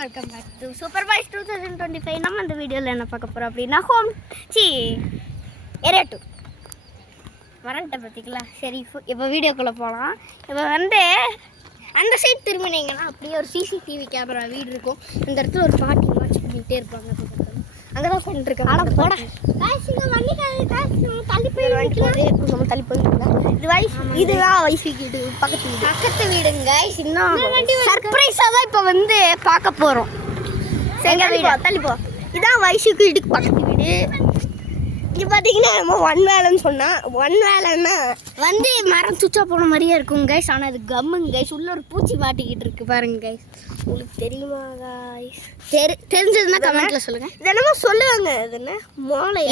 Welcome back to super boys 2025. நம்ம இந்த வீடியோவில் என்ன பார்க்க போகிறோம் அப்படின்னா ஏரியா 2 வரன்ட்ட பார்த்திங்களா. சரி, இப்போ வீடியோக்குள்ளே போகலாம். இப்போ வந்து அந்த சைட் திரும்பினீங்கன்னா அப்படியே ஒரு சிசிடிவி கேமரா வீடு இருக்கும். அந்த இடத்துல ஒரு பாட்டி வாட்ச் பண்ணிகிட்டே இருப்பாங்க. அங்கே தான் பண்ணிட்டுருக்காங்க. ஆனால் போட தள்ளி போய் நம்ம தள்ளி போயிருந்தோம். இதுதான் வைஃபை வீடு, பக்கத்து வீடுங்க. இன்னும் சர்ப்ரைஸாக தான் இப்போ வந்து பார்க்க போகிறோம். சரி, தள்ளிப்போ. இதான் வைஃபை வீட்டுக்கு பக்கத்து வீடு. இங்கே பார்த்தீங்கன்னா நம்ம ஒன் வேலைன்னு சொன்னால் ஒன் வேலைன்னா வந்து மரம் சுச்சா போன மாதிரியே இருக்கும் கைஸ். ஆனால் அது கம்முங்க கைஸ். உள்ள ஒரு பூச்சி மாட்டிக்கிட்டு இருக்கு பாருங்க கைஸ். உங்களுக்கு தெரியுமா கைஸ்? தெரிஞ்சதுன்னா கமெண்ட்ல சொல்லுங்க. இது என்னமோ சொல்லுவாங்க, அது என்ன மோளை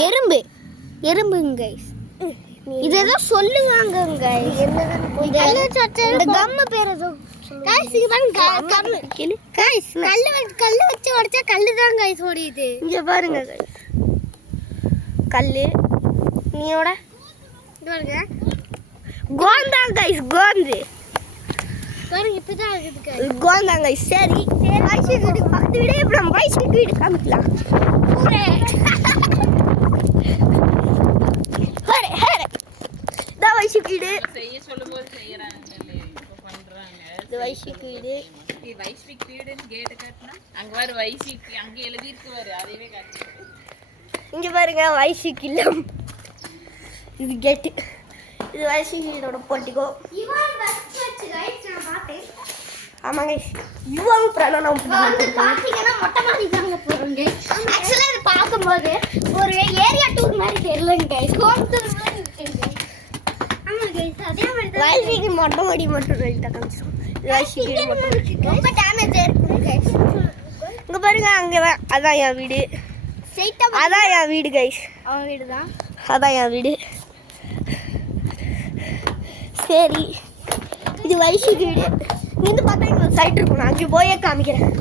எறும்புங்க கைஸ். இது ஏதோ சொல்லுவாங்க கைஸ். இந்த கம்மு பேர் ஏதோ கைஸ். இது பாருங்க கம்மு கைஸ். கல்லு வச்சு உடைச்சா கல்லு தான் கைஸ் ஓடிது. இங்கே பாருங்க கைஸ், கல்லு நீயோட கோந்தாங்க கைஸ். கோந்து பாருங்க, இப்பதான் இருக்குது கைஸ். கோந்தாங்க கைஸ். சரி, வைசி வீடு பக்கத்து வீடே. இப்போ நம்ம வைசி வீடு காமிக்கலாம். இதான் வைசி வீடு. செய்ய சொல்லும்போது செய்யறாங்க, இப்போ பண்றாங்க. இது வைசி வீடு. வைசி வீடுன்னு கேட் கட்டினா அங்க வர வைசி அங்க எழுதி இருக்கு பாரு, அதையே காட்டு. இங்கே பாருங்க வைசி இல்லம். இது கேட்டு. இது வைசி வீடோட போட்டிக்கோ. ஆமாங்க, இவங்க பிரணம் பார்த்தீங்கன்னா மொட்டை மாடி தாங்க போகிறோங்க. ஆக்சுவலாக இது பார்க்கும்போது ஒரு ஏரியா டூர் மாதிரி தெரியலங்க. கோயம்புத்தூர் மாதிரி இருக்குங்க. ஆமாம் கைஸ், அதே மாதிரி தான் வைசிக்கு மொட்டை மாடி மட்டும் ரைட்டாக காமிச்சோம். இது வைசி வீடு மட்டும் ரொம்ப டேமேஜாக இருக்குங்க கைஸ். இங்கே பாருங்க, அங்கே அதான் என் வீடு. அதான் என் வீடு கைஸ். அவன் வீடு தான். அதான் என் வீடு. சரி, இது வைசி வீடு. இருந்து பார்த்தா இங்கே ஒரு சைட் இருக்கும். நான் அங்கே போயே காமிக்கிறேன்.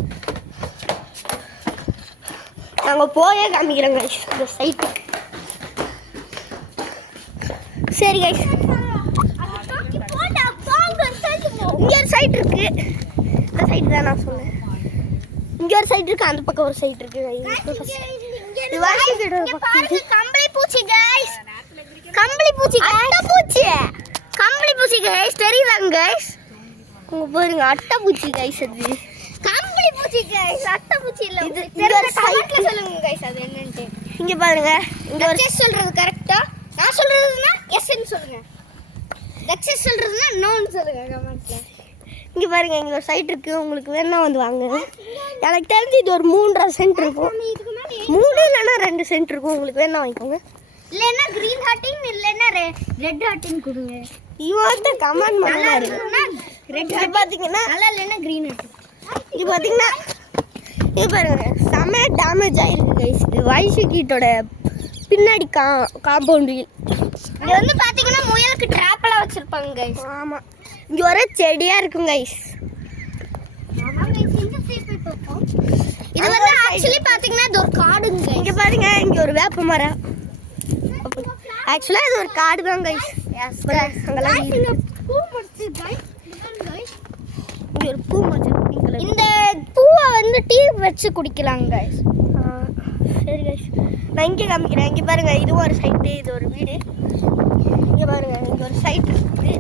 நாங்கள் போயே காமிக்கிறேன் கைஸ் இந்த சைட்டு. சரி கைஸ், இங்கே ஒரு சைட் இருக்கு. இந்த சைட்டு தான் நான் சொன்னேன். இங்கே ஒரு சைட் இருக்கு, அந்த பக்கம் ஒரு சைட் இருக்கு. கம்பளி பூச்சி கைஸ். கம்பளி பூச்சி கைஸ். தெரியுதாங்க கைஸ்? உங்க பாருங்க, அட்டை பூச்சி கைஸ். அது கம்பளி பூச்சி கைஸ், அட்டை பூச்சி இல்ல. இது சைட்ல சொல்லுங்க கைஸ் அது என்னன்னு. இங்க பாருங்க, இங்க ஒரு எஸ் சொல்றது கரெக்ட்டா? நான் சொல்றதுன்னா எஸ் ன்னு சொல்லுங்க. எக்ஸஸ் சொல்றதுன்னா நோன்னு சொல்லுங்க கமெண்ட்ல. இங்கே பாருங்க, இங்கே ஒரு சைட் இருக்குது. உங்களுக்கு வேணா வந்து வாங்க. எனக்கு தெரிஞ்சு இது ஒரு 3.5 சென்ட் இருக்கும். 3 இல்லைன்னா 2 சென்ட் இருக்கும். உங்களுக்கு வேணா வாங்கிக்கோங்க. இல்லைன்னா க்ரீன் ஹார்ட்டிங் இல்லைன்னா ரெட் ஹார்ட்டிங் கொடுங்க. இவன் கமெண்ட் பண்ணாரு. ரெட் ஹார்ட் பார்த்தீங்கன்னா நல்லா இல்லைன்னா க்ரீன் ஹார்ட்டிங். இது பார்த்தீங்கன்னா இது பாருங்க, செம்ம டேமேஜ் ஆகிருக்கு கைஸ். இது வைசி கீட்டோட பின்னாடி காம்பவுண்டு. இது வந்து பார்த்தீங்கன்னா முயலுக்கு ட்ராப்பெல்லாம் வச்சுருப்பாங்க கைஸ். ஆமாம், இங்கே ஒரே செடியாக இருக்கும் கைஸ். இது வந்து ஆக்சுவலி பார்த்தீங்கன்னா இது ஒரு காடுங்க. இங்கே பாருங்க, இங்கே ஒரு வேப்ப மரம். ஆக்சுவலாக இது ஒரு காடு தான் கைஸ். அங்கெல்லாம் இங்கே ஒரு பூ மரம். இந்த பூவை வந்து டீ வச்சு குடிக்கலாங்க கைஸ். சரி கைஸ், நான் இங்கே காமிக்கிறேன். இங்கே பாருங்க, இதுவும் ஒரு சைட்டு, இது ஒரு வீடு. இங்கே பாருங்க, இங்கே ஒரு சைட் இருக்குது.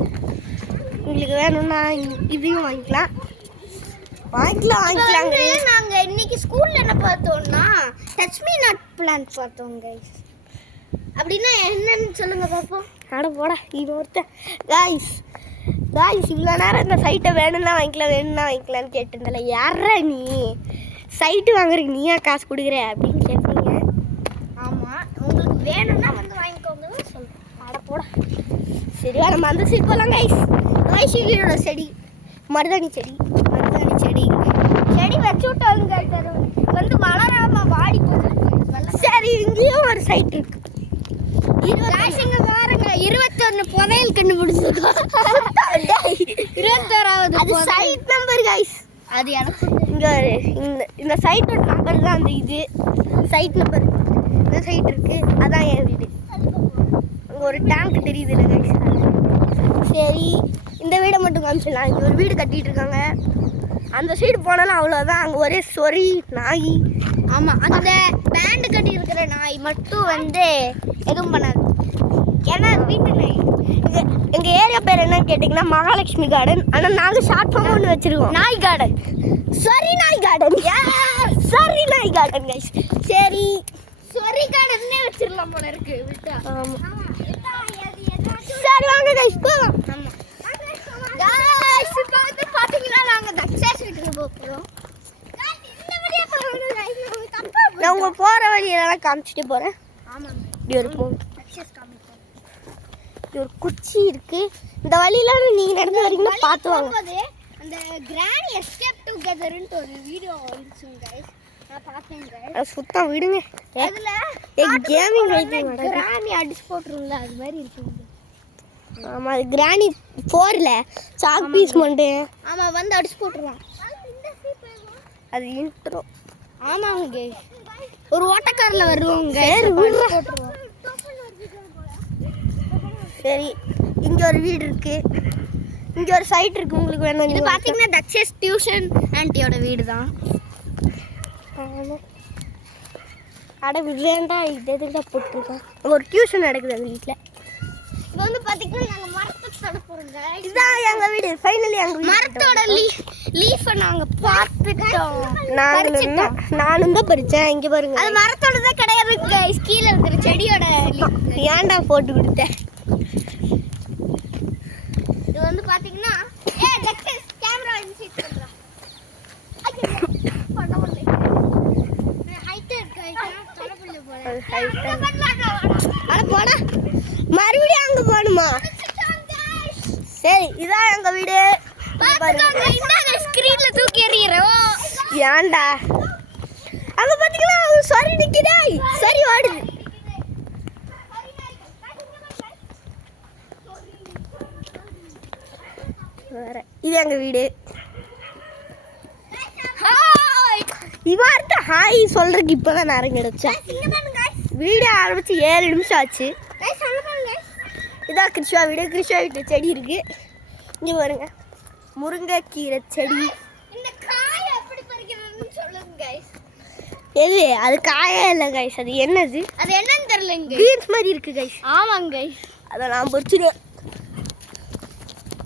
உங்களுக்கு வேணும்னா இதையும் வாங்கிக்கலாம். நாங்கள் இன்னைக்கு ஸ்கூலில் என்ன பார்த்தோம்னா டச் மீ நாட் பிளான்ட் பார்த்தோம் கைஸ். அப்படின்னா என்னன்னு சொல்லுங்க பார்ப்போம். அட போட, இது ஒருத்தன் கைஸ். இவ்வளோ நேரம் இந்த சைட்டை வேணும்னா வாங்கிக்கலான்னு கேட்டிருந்தல. யாரா நீ சைட்டு வாங்குறீங்க, நீயா காசு கொடுக்குற அப்படின்னு கேட்பீங்க. ஆமாம், உங்களுக்கு வேணும்னா வந்து வாங்கிக்கோங்க சொல்கிறேன். அட போட. சரியா, நம்ம அந்த சைட் போகலாம் கைஸ். வைசியோட செடி, மருதாணி செடி வச்சு விட்டாங்க வந்து வளராம வாடி போகுது. சரி, இங்கேயும் ஒரு சைட் இருக்கு. 21 புதையல் கண்டுபிடிச்சிருக்கோம். 21வது அது சைட் நம்பர் கைஸ். அது எனக்கு இங்கே இந்த சைட்டோட நம்பர் தான் அந்த இது சைட் நம்பர். இந்த சைட் இருக்கு, அதான் என் வீடு. அங்கே ஒரு டேங்க் தெரியுது இல்லை கைஸ். சரி, இந்த வீடை மட்டும் காமிச்சிடலாம். இங்கே ஒரு வீடு கட்டிகிட்டு இருக்காங்க. அந்த சைடு போனாலும் அவ்வளோதான். அங்கே ஒரே சொறி நாய். ஆமாம், அந்த பேண்டு கட்டி இருக்கிற நாய் மட்டும் வந்து எதுவும் பண்ணாது. ஏன்னா வீட்டு நாய். எங்கள் ஏரியா பேர் என்னன்னு கேட்டிங்கன்னா மகாலட்சுமி கார்டன். ஆனால் நாங்கள் ஷார்ட் ஃபார்ம் ஒன்று வச்சுருக்கோம், நாய் கார்டன். சொரி நாய் கார்டன். சொரி நாய் கார்டன் கைஸ். சரி, சொரி கார்டன்னே வச்சிடலாம் போல இருக்கு. ஆமாம், சரி வாங்க கைஸ் போகலாம். ஆமாம் கைஸ், இப்போ வந்து பார்த்தீங்கன்னா நாங்கள் தக்ஷேஷ் வீட்டுக்கு போகிறோம். நான் உங்க போகிற வழியெல்லாம் காமிச்சிட்டு போகிறேன். ஆமாம், இப்படி ஒரு ஒரு குச்சி இருக்கு. இந்த வழியில நீங்க நடந்து வரீங்கன்னா பார்த்து வாங்க. அந்த கிராண்ட் எஸ்கேப் டுகெதர்னு ஒரு வீடியோ வந்துச்சு गाइस, நான் பார்த்தேன் गाइस. சுத்தா விடுங்க. அதுல கேமிங் வைத்தியம் கிராணி அடிச்சு போட்டுருங்க, அது மாதிரி இருக்குங்க. ஆமா, அது கிராணி 4ல சாக் பீஸ் மண்டே. ஆமா, வந்து அடிச்சு போட்டுருவான். அது இன்ட்ரோ. ஆமாங்க गाइस, ஒரு ஓட்டக்காரல வருவாங்க போட்டுருவான். சரி, இங்கே ஒரு வீடு இருக்கு, இங்கே ஒரு சைட் இருக்கு. உங்களுக்கு வேணும். இது பார்த்தீங்கன்னா தக்ஷேஷ் டியூஷன் ஆன்ட்டியோட வீடு தான். அட விடுறேன்டா, இது எதுக்கிட்ட போட்டுருக்கோம். ஒரு டியூஷன் நடக்குது அந்த வீட்டில். இப்போ வந்து பார்த்தீங்கன்னா நாங்கள் மரத்தை தட போகிறோங்க. இதுதான் எங்கள் வீடு. ஃபைனலி எங்கள் மரத்தோட லீஃபை நாங்கள் பார்த்துட்டோம். நானும் தான் பறித்தேன். இங்கே பாருங்க, அது மரத்தோட தான் கிடையாது கைஸ், கீழே இருக்கிற செடியோட. ஏன்டா போட்டு கொடுத்தேன். இது வந்து பாத்தீங்கன்னா கேமரா இன்சைட் பண்றா. மறுபடியும் அங்க போகணுமா? சரி, இதான் எங்க வீடு. ஸ்கிரீன்ல தூக்கி எறியறோம். ஏன்டா அங்க பாத்தீங்களா, சரி நிக்குதே, சரி ஓடுது. வேற இது எங்க வீடு. இவார்ட்ட ஹாய் சொல்றதுக்கு இப்பதான் நேரம் கிடைச்சா. வீடியோ ஆரம்பிச்சு 7 நிமிஷம் ஆச்சு. இதான் கிருஷ்ணா வீடு. கிருஷ்ணா வீட்டு செடி இருக்கு. இங்க பாருங்க, முருங்கைக்கீரை செடி. எது அது காயா இல்லை கைஸ், அது என்னது, அது என்னன்னு தெரியல. பீன்ஸ் மாதிரி இருக்கு கைஸ். ஆமாங்க கைஸ், அதை நான் பொறிச்சிடுவேன்.